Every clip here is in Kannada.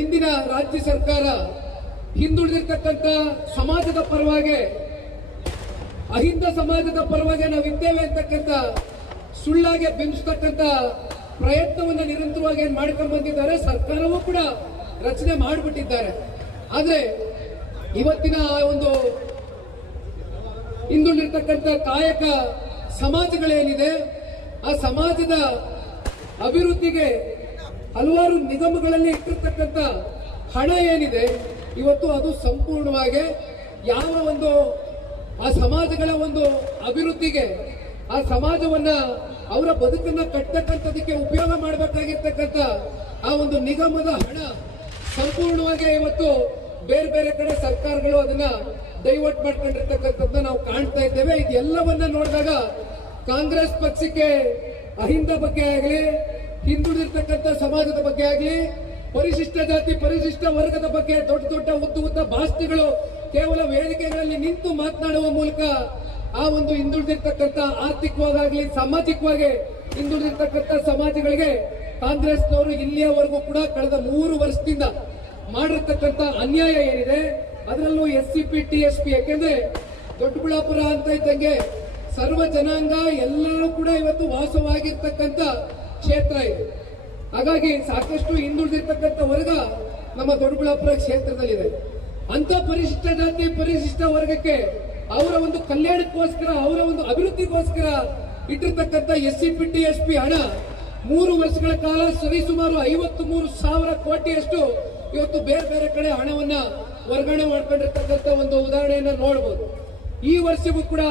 ಇಂದಿನ ರಾಜ್ಯ ಸರ್ಕಾರ ಹಿಂದುಳಿದಿರ್ತಕ್ಕಂಥ ಸಮಾಜದ ಪರವಾಗಿ, ಅಹಿಂದ ಸಮಾಜದ ಪರವಾಗಿ ನಾವಿದ್ದೇವೆ ಅಂತಕ್ಕಂಥ ಸುಳ್ಳಾಗೆ ಬಿಂಬಿಸ್ತಕ್ಕಂಥ ಪ್ರಯತ್ನವನ್ನು ನಿರಂತರವಾಗಿ ಮಾಡ್ಕೊಂಡು ಬಂದಿದ್ದಾರೆ. ಸರ್ಕಾರವೂ ಕೂಡ ರಚನೆ ಮಾಡಿಬಿಟ್ಟಿದ್ದಾರೆ. ಆದ್ರೆ ಇವತ್ತಿನ ಒಂದು ಹಿಂದುಳಿದಿರ್ತಕ್ಕಂಥ ಕಾಯಕ ಸಮಾಜಗಳೇನಿದೆ, ಆ ಸಮಾಜದ ಅಭಿವೃದ್ಧಿಗೆ ಹಲವಾರು ನಿಗಮಗಳಲ್ಲಿ ಇಟ್ಟಿರ್ತಕ್ಕಂಥ ಹಣ ಏನಿದೆ, ಇವತ್ತು ಅದು ಸಂಪೂರ್ಣವಾಗಿ ಯಾವ ಒಂದು ಆ ಸಮಾಜಗಳ ಒಂದು ಅಭಿವೃದ್ಧಿಗೆ, ಆ ಸಮಾಜವನ್ನ ಅವರ ಬದುಕನ್ನ ಕಟ್ಟತಕ್ಕಂಥದಕ್ಕೆ ಉಪಯೋಗ ಮಾಡಬೇಕಾಗಿರ್ತಕ್ಕಂಥ ಆ ಒಂದು ನಿಗಮದ ಹಣ ಸಂಪೂರ್ಣವಾಗಿ ಇವತ್ತು ಬೇರೆ ಬೇರೆ ಕಡೆ ಸರ್ಕಾರಗಳು ಅದನ್ನ ಡೈವರ್ಟ್ ಮಾಡ್ಕೊಂಡಿರ್ತಕ್ಕಂಥದ್ದನ್ನ ನಾವು ಕಾಣ್ತಾ ಇದ್ದೇವೆ. ಇದೆಲ್ಲವನ್ನ ನೋಡಿದಾಗ ಕಾಂಗ್ರೆಸ್ ಪಕ್ಷಕ್ಕೆ ಅಹಿಂದ ಬಗ್ಗೆ ಆಗಲಿ, ಹಿಂದುಳಿದಿರ್ತಕ್ಕಂಥ ಸಮಾಜದ ಬಗ್ಗೆ ಆಗಲಿ, ಪರಿಶಿಷ್ಟ ಜಾತಿ ಪರಿಶಿಷ್ಟ ವರ್ಗದ ಬಗ್ಗೆ ದೊಡ್ಡ ದೊಡ್ಡ ಉದ್ದ ಭಾಷಣಗಳು ಕೇವಲ ವೇದಿಕೆಗಳಲ್ಲಿ ನಿಂತು ಮಾತನಾಡುವ ಮೂಲಕ ಆ ಒಂದು ಹಿಂದುಳಿದಿರ್ತಕ್ಕಂಥ ಆರ್ಥಿಕವಾಗಲಿ ಸಾಮಾಜಿಕವಾಗಿ ಹಿಂದುಳಿದಿರ್ತಕ್ಕಂಥ ಸಮಾಜಗಳಿಗೆ ಕಾಂಗ್ರೆಸ್ನವರು ಇಲ್ಲಿಯವರೆಗೂ ಕೂಡ ಕಳೆದ 3 ವರ್ಷದಿಂದ ಮಾಡಿರ್ತಕ್ಕಂಥ ಅನ್ಯಾಯ ಏನಿದೆ, ಅದರಲ್ಲೂ SCP TSP, ಯಾಕೆಂದ್ರೆ ದೊಡ್ಡಬಳ್ಳಾಪುರ ಅಂತ ಇದ್ದಂಗೆ ಸರ್ವ ಜನಾಂಗ ಎಲ್ಲರೂ ಕೂಡ ಇವತ್ತು ವಾಸವಾಗಿರ್ತಕ್ಕಂಥ ಕ್ಷೇತ್ರ ಇದೆ. ಹಾಗಾಗಿ ಸಾಕಷ್ಟು ಹಿಂದುಳಿದಿರ್ತಕ್ಕಂಥ ವರ್ಗ ನಮ್ಮ ದೊಡ್ಡಬಳ್ಳಾಪುರ ಕ್ಷೇತ್ರದಲ್ಲಿದೆ. ಅಂತ ಪರಿಶಿಷ್ಟ ಜಾತಿ ಪರಿಶಿಷ್ಟ ವರ್ಗಕ್ಕೆ ಅವರ ಒಂದು ಕಲ್ಯಾಣಕ್ಕೋಸ್ಕರ, ಅವರ ಒಂದು ಅಭಿವೃದ್ಧಿಗೋಸ್ಕರ ಇಟ್ಟಿರ್ತಕ್ಕಂಥ SCP TSP ಹಣ 3 ವರ್ಷಗಳ ಕಾಲ ಸರಿಸುಮಾರು 53,000 ಕೋಟಿಯಷ್ಟು ಇವತ್ತು ಬೇರೆ ಬೇರೆ ಕಡೆ ಹಣವನ್ನ ವರ್ಗಾವಣೆ ಮಾಡ್ಕೊಂಡಿರ್ತಕ್ಕಂಥ ಒಂದು ಉದಾಹರಣೆಯನ್ನ ನೋಡಬಹುದು. ಈ ವರ್ಷವೂ ಕೂಡ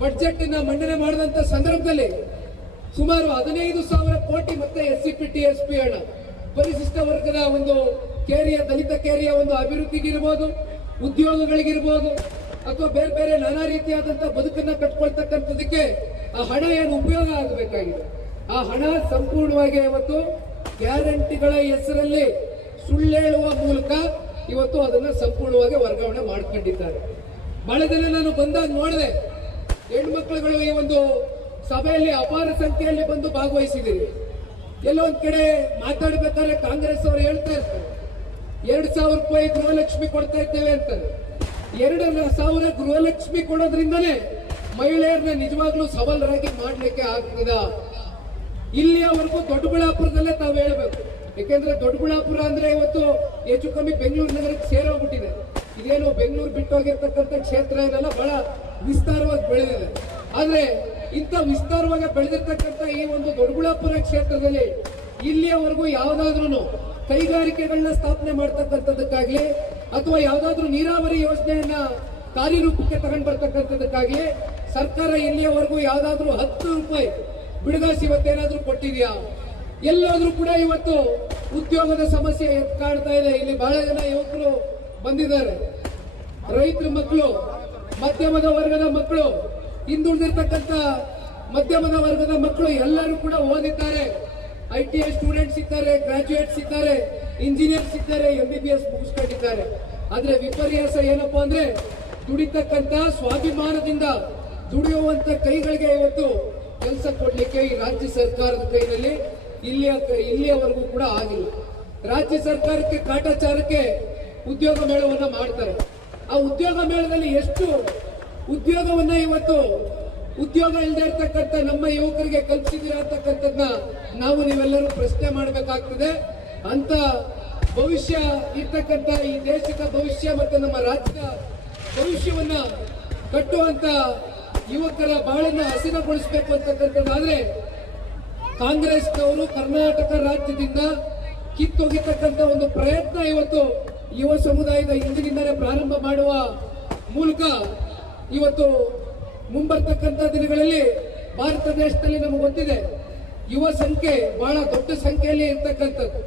ಬಜೆಟ್ ಅನ್ನ ಮಂಡನೆ ಮಾಡಿದಂತ ಸಂದರ್ಭದಲ್ಲಿ ಸುಮಾರು 15,000 ಕೋಟಿ ಮತ್ತೆ SCP TSP ಹಣ ಪರಿಶಿಷ್ಟ ವರ್ಗದ ಒಂದು ಕೇರಿಯ, ದಲಿತ ಕೇರಿಯ ಒಂದು ಅಭಿವೃದ್ಧಿಗಿರ್ಬೋದು, ಉದ್ಯೋಗಗಳಿಗಿರ್ಬೋದು, ಅಥವಾ ಬೇರೆ ಬೇರೆ ನಾನಾ ರೀತಿಯಾದಂತಹ ಬದುಕನ್ನ ಕಟ್ಕೊಳ್ತಕ್ಕಂಥದಕ್ಕೆ ಆ ಹಣ ಏನು ಉಪಯೋಗ ಆಗಬೇಕಾಗಿದೆ, ಆ ಹಣ ಸಂಪೂರ್ಣವಾಗಿ ಇವತ್ತು ಗ್ಯಾರಂಟಿಗಳ ಹೆಸರಲ್ಲಿ ಸುಳ್ಳೇಳುವ ಮೂಲಕ ಇವತ್ತು ಅದನ್ನ ಸಂಪೂರ್ಣವಾಗಿ ವರ್ಗಾವಣೆ ಮಾಡ್ಕೊಂಡಿದ್ದಾರೆ. ಬಹಳ ದಿನ ನಾನು ಬಂದಾಗ ನೋಡಿದೆ, ಹೆಣ್ಮಕ್ಳುಗಳು ಈ ಒಂದು ಸಭೆಯಲ್ಲಿ ಅಪಾರ ಸಂಖ್ಯೆಯಲ್ಲಿ ಬಂದು ಭಾಗವಹಿಸಿದ್ದೀರಿ. ಎಲ್ಲೋ ಒಂದ್ ಕಡೆ ಮಾತಾಡ್ಬೇಕಾದ್ರೆ ಕಾಂಗ್ರೆಸ್ ಅವರು ಹೇಳ್ತಾ ಇರ್ತಾರೆ 2,000 ರೂಪಾಯಿ ಗೃಹಲಕ್ಷ್ಮಿ ಕೊಡ್ತಾ ಇದ್ದೇವೆ ಅಂತಾರೆ. 2,000 ಗೃಹಲಕ್ಷ್ಮಿ ಕೊಡೋದ್ರಿಂದನೇ ಮಹಿಳೆಯರನ್ನ ನಿಜವಾಗ್ಲೂ ಸಬಲರಾಗಿ ಮಾಡ್ಲಿಕ್ಕೆ ಆಗ್ತದ? ಇಲ್ಲಿಯವರೆಗೂ ದೊಡ್ಡಬಳ್ಳಾಪುರದಲ್ಲೇ ತಾವು ಹೇಳ್ಬೇಕು. ಯಾಕೆಂದ್ರೆ ದೊಡ್ಡಬಳ್ಳಾಪುರ ಅಂದ್ರೆ ಇವತ್ತು ಹೆಚ್ಚು ಕಮ್ಮಿ ಬೆಂಗಳೂರು ನಗರಕ್ಕೆ ಸೇರೋಗ್ಬಿಟ್ಟಿದೆ. ಇದೇನು ಬೆಂಗಳೂರು ಬಿಟ್ಟೋಗಿರ್ತಕ್ಕಂಥ ಕ್ಷೇತ್ರ ಏನಲ್ಲ, ಬಹಳ ವಿಸ್ತಾರವಾಗಿ ಬೆಳೆದಿದೆ. ಆದ್ರೆ ಇಂಥ ವಿಸ್ತಾರವಾಗಿ ಬೆಳೆದಿರ್ತಕ್ಕಂಥ ಈ ಒಂದು ದೊಡ್ಡಬಳ್ಳಾಪುರ ಕ್ಷೇತ್ರದಲ್ಲಿ ಇಲ್ಲಿಯವರೆಗೂ ಯಾವ್ದಾದ್ರೂ ಕೈಗಾರಿಕೆಗಳನ್ನ ಸ್ಥಾಪನೆ ಮಾಡ್ತಕ್ಕಂಥದ್ದಕ್ಕಾಗ್ಲಿ, ಅಥವಾ ಯಾವ್ದಾದ್ರು ನೀರಾವರಿ ಯೋಜನೆಯನ್ನ ಕಾರ್ಯರೂಪಕ್ಕೆ ತಗೊಂಡ್ ಬರ್ತಕ್ಕಂಥದ್ದಕ್ಕಾಗ್ಲಿ ಸರ್ಕಾರ ಇಲ್ಲಿಯವರೆಗೂ ಯಾವ್ದಾದ್ರು 10 ರೂಪಾಯಿ ಬಿಡುಗಾಸಿ ಇವತ್ತೇನಾದ್ರೂ ಕೊಟ್ಟಿದ್ಯಾ? ಎಲ್ಲಾದ್ರೂ ಕೂಡ ಇವತ್ತು ಉದ್ಯೋಗದ ಸಮಸ್ಯೆ ಕಾಡ್ತಾ ಇದೆ. ಇಲ್ಲಿ ಬಹಳ ಜನ ಯುವಕರು ಬಂದಿದ್ದಾರೆ, ರೈತರ ಮಕ್ಕಳು, ಮಧ್ಯಮದ ವರ್ಗದ ಮಕ್ಕಳು, ಹಿಂದುಳಿದಿರ್ತಕ್ಕಂಥ ಮಧ್ಯಮದ ವರ್ಗದ ಮಕ್ಕಳು ಎಲ್ಲರೂ ಕೂಡ ಓದಿದ್ದಾರೆ. ITI ಸ್ಟೂಡೆಂಟ್ಸ್ ಇದ್ದಾರೆ, ಗ್ರಾಜುಯೇಟ್ಸ್ ಇದ್ದಾರೆ, ಇಂಜಿನಿಯರ್ಸ್ ಇದ್ದಾರೆ, MBBS ಮುಗಿಸ್ಕೊಂಡಿದ್ದಾರೆ. ಆದ್ರೆ ವಿಪರ್ಯಾಸ ಏನಪ್ಪಾ ಅಂದ್ರೆ ದುಡಿತಕ್ಕಂಥ ಸ್ವಾಭಿಮಾನದಿಂದ ದುಡಿಯುವಂತ ಕೈಗಳಿಗೆ ಇವತ್ತು ಕೆಲಸ ಕೊಡ್ಲಿಕ್ಕೆ ಈ ರಾಜ್ಯ ಸರ್ಕಾರದ ಕೈನಲ್ಲಿ ಇಲ್ಲಿಯವರೆಗೂ ಕೂಡ ಆಗಿಲ್ಲ. ರಾಜ್ಯ ಸರ್ಕಾರಕ್ಕೆ ಕಾಟಾಚಾರಕ್ಕೆ ಉದ್ಯೋಗ ಮೇಳವನ್ನ ಮಾಡ್ತಾರೆ. ಆ ಉದ್ಯೋಗ ಮೇಳದಲ್ಲಿ ಎಷ್ಟು ಉದ್ಯೋಗವನ್ನ ಇವತ್ತು ಉದ್ಯೋಗ ಇಲ್ಲದೆ ಇರ್ತಕ್ಕಂಥ ನಮ್ಮ ಯುವಕರಿಗೆ ಕಲ್ಪಿಸಿದಿರ ಅಂತಕ್ಕಂಥದ್ನ ನಾವು ನೀವೆಲ್ಲರೂ ಪ್ರಶ್ನೆ ಮಾಡಬೇಕಾಗ್ತದೆ. ಅಂತ ಭವಿಷ್ಯ ಇರ್ತಕ್ಕಂಥ ಈ ದೇಶದ ಭವಿಷ್ಯ ಮತ್ತು ನಮ್ಮ ರಾಜ್ಯದ ಭವಿಷ್ಯವನ್ನ ಕಟ್ಟುವಂತ ಯುವಕರ ಬಾಳನ್ನ ಹಸಿರುಗೊಳಿಸಬೇಕು ಅಂತಕ್ಕಂಥದ್ದಾದ್ರೆ ಕಾಂಗ್ರೆಸ್ನವರು ಕರ್ನಾಟಕ ರಾಜ್ಯದಿಂದ ಕಿತ್ತೊಗಿತಕ್ಕಂಥ ಒಂದು ಪ್ರಯತ್ನ ಇವತ್ತು ಯುವ ಸಮುದಾಯದ ಇಂದಿನಿಂದಲೇ ಪ್ರಾರಂಭ ಮಾಡುವ ಮೂಲಕ ಇವತ್ತು ಮುಂಬರ್ತಕ್ಕಂಥ ದಿನಗಳಲ್ಲಿ ಭಾರತ ದೇಶದಲ್ಲಿ ನಮಗೆ ಗೊತ್ತಿದೆ ಯುವ ಸಂಖ್ಯೆ ಬಹಳ ದೊಡ್ಡ ಸಂಖ್ಯೆಯಲ್ಲಿ ಇರ್ತಕ್ಕಂಥದ್ದು.